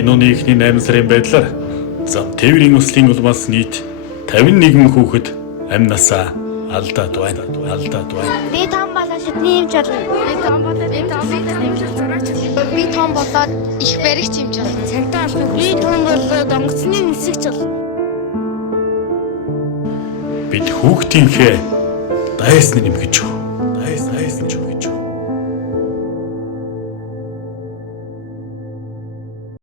Энэ оны эхний 8 сарын байдлаар зам тээврийн өслийн улмаас нийт 51 хүүхэд амь насаа алдаад байна. Би том болоод шидний юмж болно. Би том болоод их баригч юмж болно. Цантаа алхах. Би том болоод онгоцны нисэгч болно. Бид хүүхдийнхээ дайсны нэмгэж өгөө. Дайс гэж өгч өгөө.